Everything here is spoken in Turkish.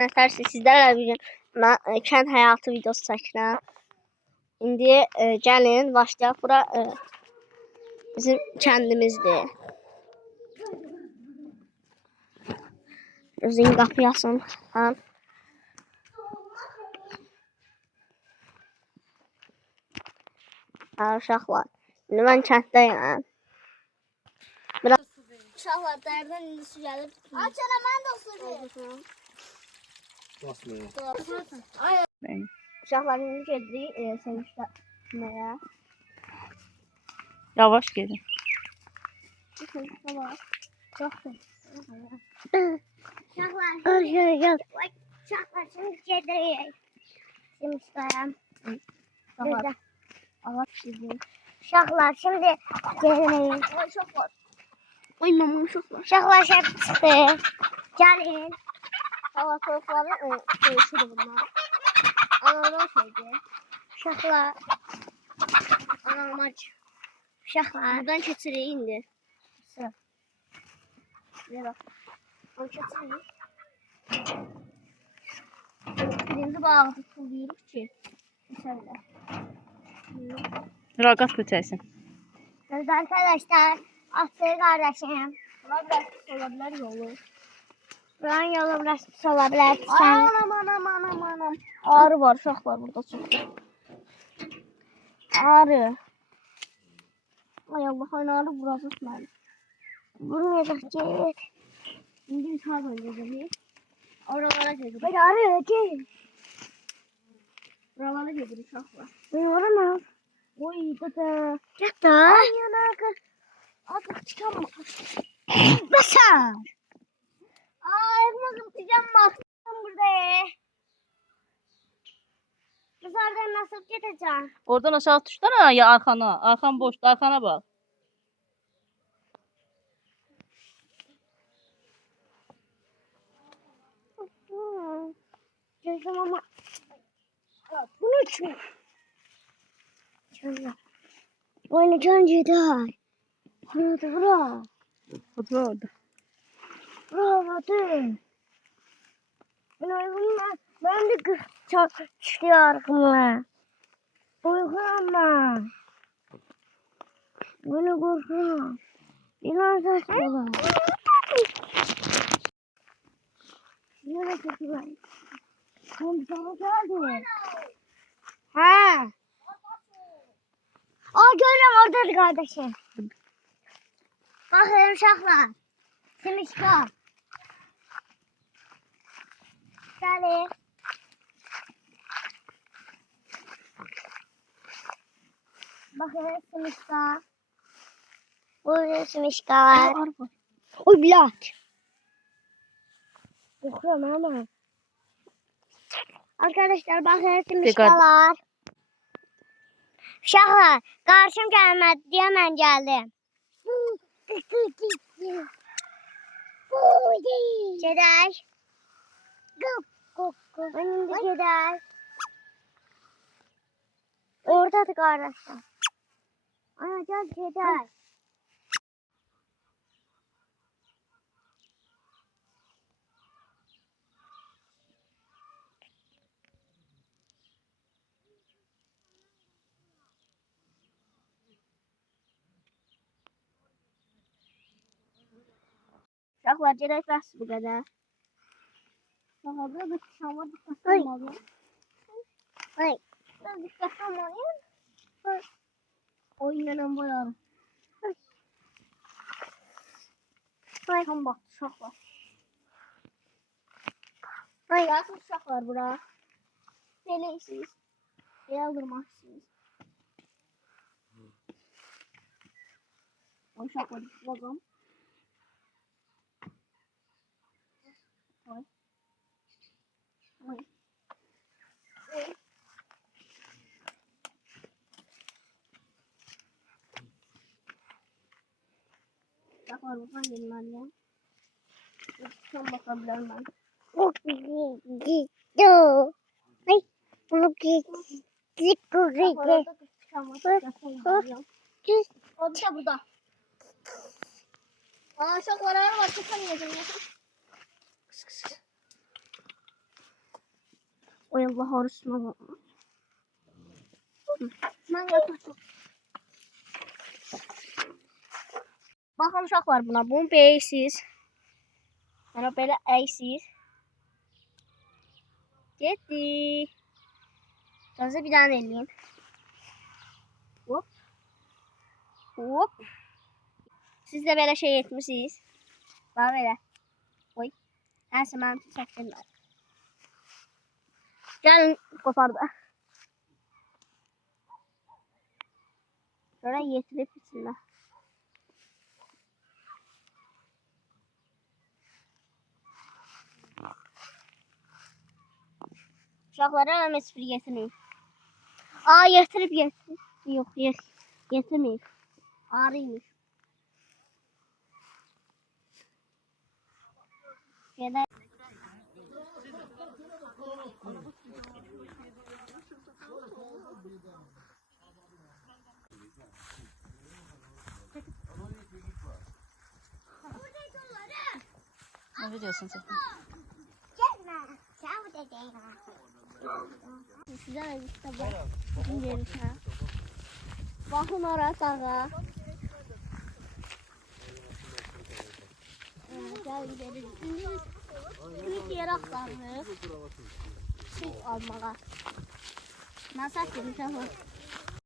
Nətərsə sizlərlə bir gün kənd həyatı videosu çəkirəm. İndi gəlin başlayaq. Bura bizim kəndimizdir. Özün qapıyı açın. Uşaqlar. İndi mən kənddəyəm. Uşaqlar dərdən indi su gəlir. Açana mən də su gəlir. Uşaqlar indi gedirik sevinçləməyə. Yavaş gedin. Uşaqlar şimdi gedirik. Sevinçləyəm. Allah sizin. Uşaqlar şimdi gedirik. Uşaqlar. Oy mama uşaqlar. Uşaqlar şəhər çıxdı. Gəlin. Hava soğukları değişir bunlar. Anamdan şeydi. Uşaqlar. Anamac. Uşaqlar. Buradan keçirik indi. Sıra. Buraya bak. Onu keçirik. Birinci bağda tutuyoruz ki. Şöyle. Raqat götürəsin. Evet arkadaşlar. Aslı kardeşim. Buran biraz olabilir yolu. Buranın yolu biraz olabilir. Anam. Arı var uşaqlar burada çok. Arı. Ay Allah arı burası tutmayın. Vurmayacak git. İndi biz harda gideceğiz. Oralara gidiyoruz. Hayır arı git. Buralara gidiyoruz uşaqlar. Vuramam. Oy dede. Git de. Ay yana kız. Artık çıkamam. Basar. Ay kızım çıkamam. Burada. Dışarıdan nasıl gideceğim? Oradan aşağı düşsene ya arkana. Arkan boşdu. Arkana bak. Gözüm ama. Bunu için. Şöyle. Oynayacağım Cedar. Hadi bura. Otur orada. Bura hadi. Ben de kız çok istiyorum. Uykulanma. Bunu korkma. İnan saçmalı. Yine kötü ben. Sen sana geldi. Ha. Aa görüyorum oradadır kardeşim. Bakın uşaklar. Simişka. Gelin. Bakın simişka. Burada simişka var. Oy bilat. Okuyorum ama. Arkadaşlar bakın simişkalar. Uşaqlar, qarşım gəlmədi deyə mən gəldim. Gedək. Mən indi gedək. Oradadır qardaşlar. Ana, gəl gedək. Uşaqlar, gedək bəs bu qədər. Uşaqlar, bir şama diqqətli olmalıyım. Biraz diqqətli olmalıyım. O ilə boyarım. Tam bax, uşaqlar. Yaxın uşaqlar bura. Eləyirsiniz. Elə durmaqsınız. Uşaqlar, baxım. Uşaqlar, buradan gelməliyəm. Tam baxa bilərəm. Ay, bunu o da burada. Aa, uşaqlar var, çıkamayacağım. Oy Allah arasına. Ben yapacağım. Bakın uşaqlar buna. Bunu beyirsiniz. Sonra belə əyirsiniz. Getdi. Sonra bir dənə eləyim. Hop. Hop. Siz də belə şey etmişsiniz. Bax belə. Oy. Nəysə mənim üçün çəkdirlər. Gəlin qopardı. Sonra yetirib içində. Uşaqlara mesfir getirmeyin. Aa getirip getir. Yok getirmeyin. Ağrıymış. Gene. Ne videosunu çektin? Gelme. Çabuk edeyim. Güzel işte bak. Gelirse. Bakın oraya dağa. Gel gidelim. Şimdi ilk yere aktarırız. Süt almağa. Ben saçım.